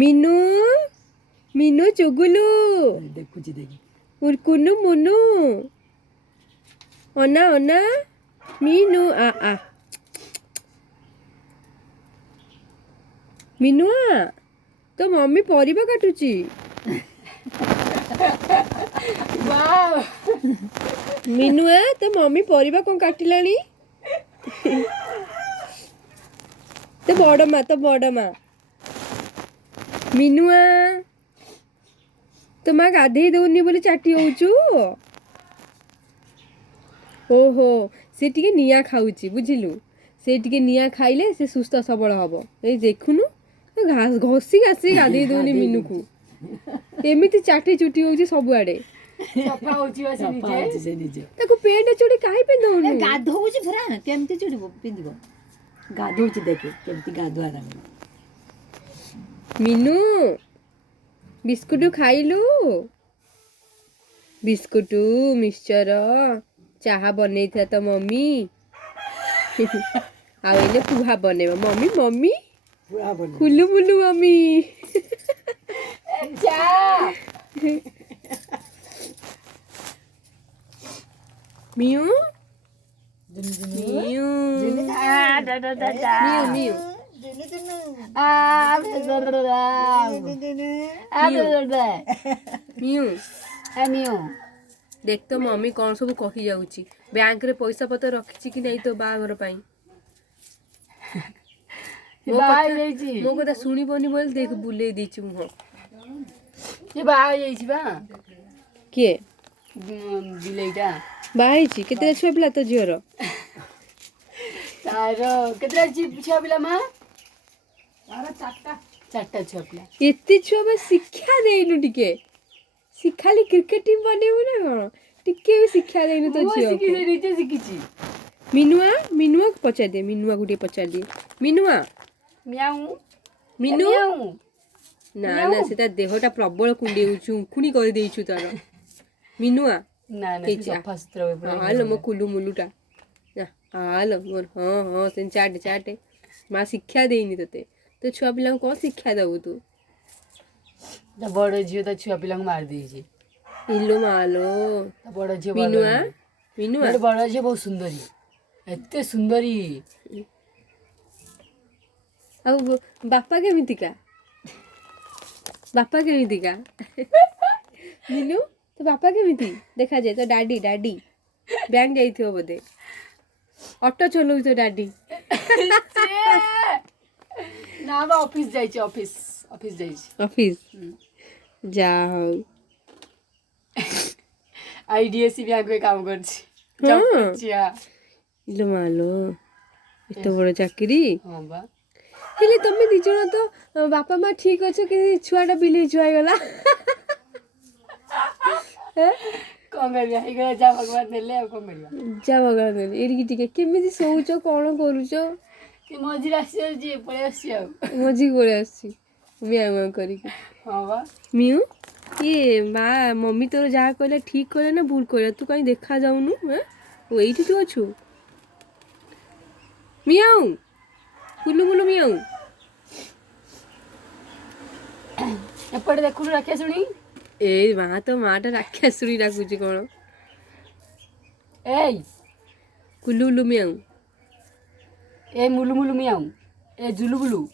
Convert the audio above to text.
ମିନୁ ମିନୁ ଚୁଗୁଲୁ ଦେଖୁଛି ଦେଖି କୁନୁ ମୁନୁ ଅନା ଅନା ମିନୁ ଆ ମିନୁଆ ତୋ ମମି ପରିବା କାଟୁଛି। ମିନୁଆ ତୋ ମମି ପରିବା କ'ଣ କାଟିଲାଣି? ତୋ ବଡ଼ ମା ମିନୁଆ ତୋ ମା ଗାଧେଇ ଦଉନି ବୋଲି ଚାଟି ହଉଛୁ। ଓହୋ ସେ ଟିକେ ନିଆଁ ଖାଉଛି ବୁଝିଲୁ। ସେ ଟିକେ ନିଆଁ ଖାଇଲେ ସେ ସୁସ୍ଥ ସବଳ ହବ। ଏଇ ଦେଖୁନୁ ଘଷି ଘାସି ଗାଧେଇ ଦଉନି ମିନୁକୁ। ଏମିତି ଚାଟି ଚୁଟି ହଉଛି ସବୁଆଡେ। ତାକୁ ପେଣ୍ଟ ଚୁଡ଼ି କାହିଁ ପିନ୍ଧଉନୁ? ଗାଧଉଛି ପୁରା କେମିତି ଚୁଡ଼ିବ ପିନ୍ଧିବ। ଗାଧଉଛି ଦେଖେ କେମିତି ଗାଧୁଆ ରଙ୍ଗ। ମିନୁ ବିସ୍କୁଟ ଖାଇଲୁ? ବିସ୍କୁଟ ମିକ୍ସଚର ଚାହା ବନେଇଥିଲା ତ ମମି। ଆଉ ଏଇନେ ପୁହା ବନେଇବ ମମି କୁଲୁ ମୁଲୁ ମମି। ମିଉ ମିଉ ମିଉ ମିଉ देख तो मम्मी कौन सब कही जाऊची बैंक रे पैसा पत्र रखी कि नहीं तो बागर पाई मो कथा शुणबनी बोल देख बुले देची मुह ये बाहा जाइछि बा किए बिलेइटा बाहाइछि केते छुआ पिला तो झियर तारो केते छुआ पिला मा तारो चारटा छुआ पिला एते छुआ बे शिक्षा देइनु टिके खाली क्रिकेट टीम बनेबू ना कौन टिके भी शिक्षा देइनु तो झियो शिखिछि मिनुआ को पचार दे मिनुआ को पचार दे मिनुआ मियाऊ मिनु ना ना सेटा देहटा प्रबल कुंडी उछु खुनी कर देइछु तार मिनुआ ना ना सफा सुतरा पूरा हालो मो कुलु मुलुटा ना हालो मोर हां सेन चाटे मां शिक्षा देइनी तते तो छुआ पिला को शिक्षा दबु तू बड़ झील तो छुआ पिला मार दीजिए इल्लो मालो बड़ झील मिनुआ बड़ झील बहुत सुंदरी एते सुंदरी अब बापा केमितिका मिनु तो बापा केमिति देखा जाए तो डाडी बैंक जाइथियो बोधे ऑटो चलौ तो डाडी ना बा ऑफिस जाइछि ऑफिस जा हो आईडीएससी बैंक में काम करछि जॉब करछिया इलो मालो एतो बड़ चाकरी हां बा हेले तमे दी जण तो बापा मां ठीक अछ कि छुआटा बिली छुआ गला कौन करिया हे गला जा भगवान देले आ कौन करिया जा भगवान देले एरी टिके केमिति सोउचो कोन करूचो कि मजी राशि जे पळे आसी आ मजी गोळे आसी व्यायाम करी हां बा मिउ ये माँ मम्मी तोर जहाँ कहला ठीक कहला ना भूल कहला तू कहीं देखा जाऊनु हैं वो एठी तू अछु मियाऊ कुलु मुलु मियाऊ एपटे देखुनु राखिया सुनी ए माँ तो माँटा राख्या सुनी डाकुची कोन एई कुलु मुलु मियाऊ ए मुलु मुलु मियाऊ ए जुलु बुलु